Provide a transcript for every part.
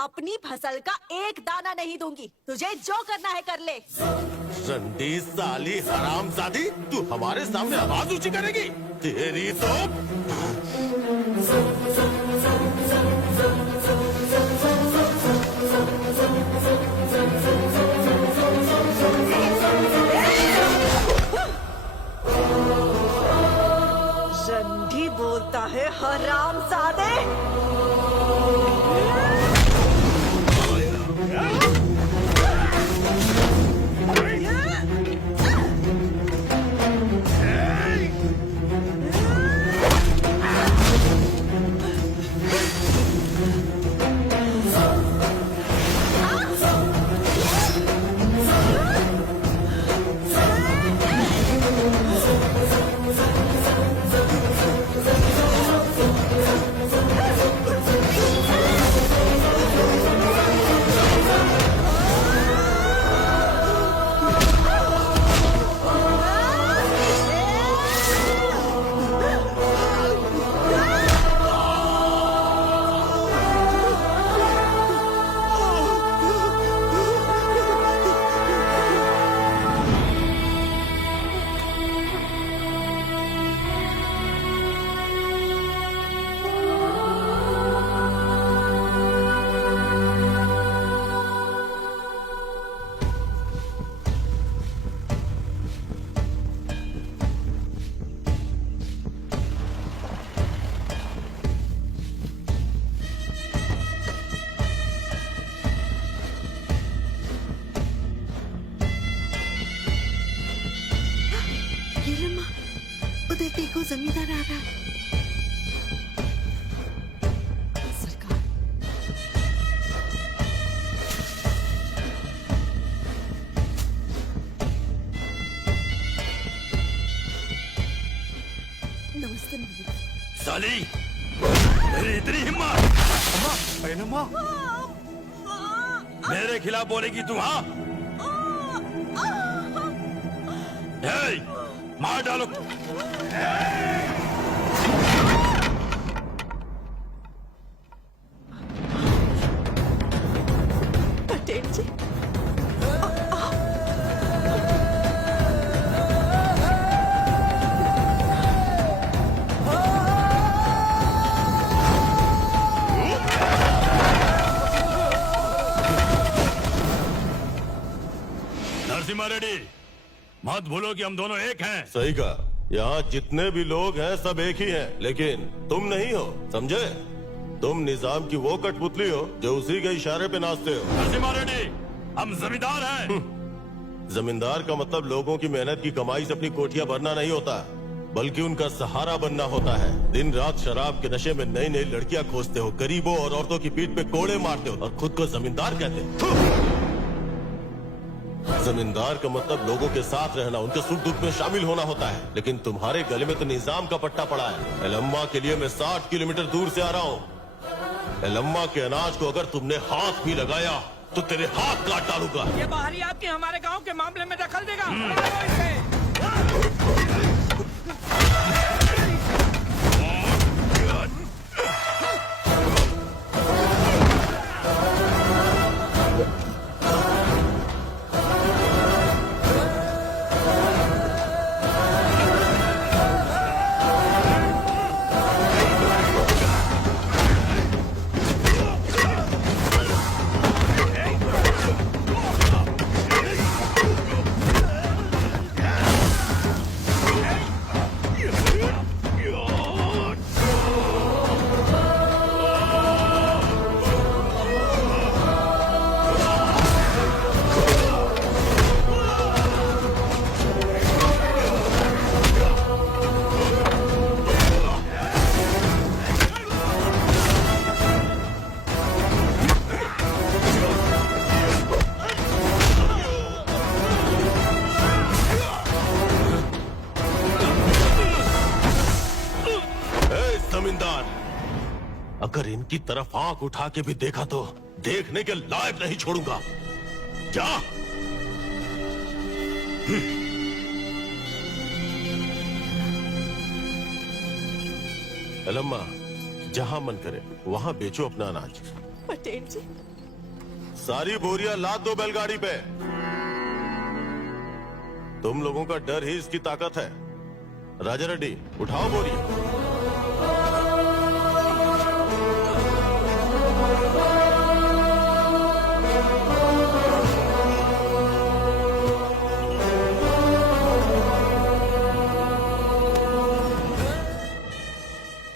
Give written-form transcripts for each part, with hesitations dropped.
अपनी फसल का एक दाना नहीं दूंगी। तुझे जो करना है कर ले। रंडी साली हरामजादी, तू हमारे सामने आवाज ऊंची करेगी? तेरी तो रंडी बोलता है हरामजादे। उधर देखो, जमींदार आ रहा है। सरकार, नमस्ते मालिक। साली, तेरी इतनी हिम्मत? अम्मा, मेरे खिलाफ बोलेगी तू? हाँ, मार डालो। पटेल जी, नरसिम्हा रेड्डी, मत भूलो कि हम दोनों एक हैं। सही कहा। यहाँ जितने भी लोग हैं सब एक ही हैं, लेकिन तुम नहीं हो, समझे? तुम निजाम की वो कठपुतली हो जो उसी के इशारे पे नाचते हो। नरसिम्हा रेड्डी, हम जमींदार हैं। जमींदार का मतलब लोगों की मेहनत की कमाई से अपनी कोठियां भरना नहीं होता, बल्कि उनका सहारा बनना होता है। दिन रात शराब के नशे में नई नई लड़कियां खोजते हो, गरीबों और औरतों की पीठ पे कोड़े मारते हो और खुद को जमींदार कहते हो। जमींदार का मतलब लोगों के साथ रहना, उनके सुख दुख में शामिल होना होता है, लेकिन तुम्हारे गले में तो निजाम का पट्टा पड़ा है। एलम्मा के लिए मैं 60 किलोमीटर दूर से आ रहा हूँ। एलम्मा के अनाज को अगर तुमने हाथ भी लगाया तो तेरे हाथ काट डालूंगा। ये बाहरी आपके हमारे गांव के मामले में दखल देगा। अगर इनकी तरफ आंख उठा के भी देखा तो देखने के लायक नहीं छोड़ूंगा। क्या? एलम्मा, जहां मन करे वहां बेचो अपना अनाज पटेल जी, सारी बोरियां लाद दो बैलगाड़ी पे। तुम लोगों का डर ही इसकी ताकत है। राजा रेड्डी, उठाओ बोरी।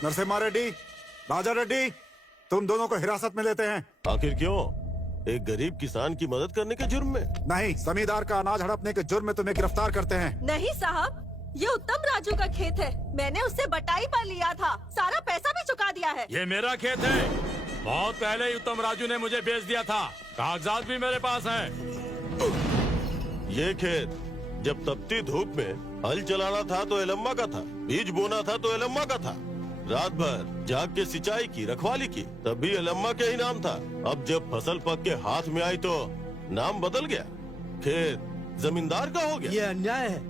नरसिम्हा रेड्डी, राजा रेड्डी, तुम दोनों को हिरासत में लेते हैं। आखिर क्यों? एक गरीब किसान की मदद करने के जुर्म में? नहीं, जमींदार का अनाज हड़पने के जुर्म में तुम्हें गिरफ्तार करते हैं। नहीं साहब, ये उत्तम राजू का खेत है। मैंने उससे बटाई पर लिया था, सारा पैसा भी चुका दिया है। ये मेरा खेत है। बहुत पहले ही उत्तम राजू ने मुझे बेच दिया था। कागजात भी मेरे पास हैं। ये खेत जब तपती धूप में हल चलाना था तो एलम्मा का था, बीज बोना था तो एलम्मा का था, रात भर जाग के सिंचाई की, रखवाली की, तब भी एलम्मा के ही नाम था। अब जब फसल पक के हाथ में आई तो नाम बदल गया, खेत जमींदार का हो गया। ये अन्याय है।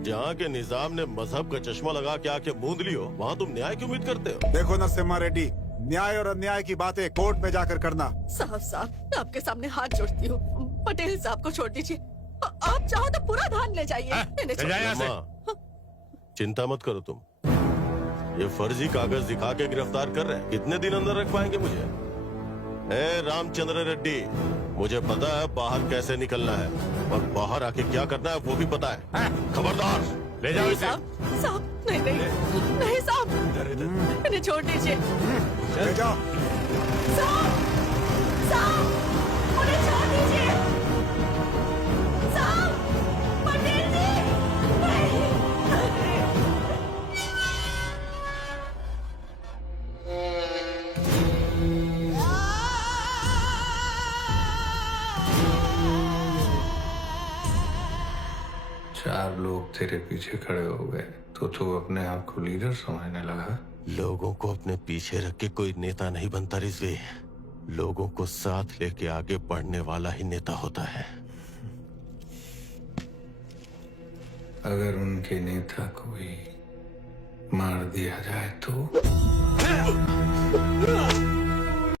जहाँ के निजाम ने मजहब का चश्मा लगा के आके मूंद लियो, वहाँ तुम न्याय की उम्मीद करते हो? देखो नरसिम्हा रेड्डी, न्याय और अन्याय की बातें कोर्ट में जाकर करना। साहब, मैं आपके सामने हाथ जोड़ती हूँ, पटेल साहब को छोड़ दीजिए। आप चाहो तो पूरा धान ले जाइए। इन्हें छोड़ जाइए यहाँ से। अम्मा, चिंता मत करो तुम। ये फर्जी कागज दिखा के गिरफ्तार कर रहे हैं। कितने दिन अंदर रख पाएंगे मुझे? ए रामचंद्र रेड्डी, मुझे पता है बाहर कैसे निकलना है और बाहर आके क्या करना है वो भी पता है। खबरदार। ले जाओ नहीं इसे। साहब, नहीं साहब, इन्हें छोड़ दीजिए। ले जाओ। साहब, उन्हें छोड़ दीजिए। साहब, पटेल जी, नहीं। चार लोग तेरे पीछे खड़े हो गए तो तू अपने आप को लीडर समझने लगा। लोगों को अपने पीछे रख के कोई नेता नहीं बनता रिजवी, लोगों को साथ लेके आगे बढ़ने वाला ही नेता होता है। अगर उनके नेता को भी मार दिया जाए तो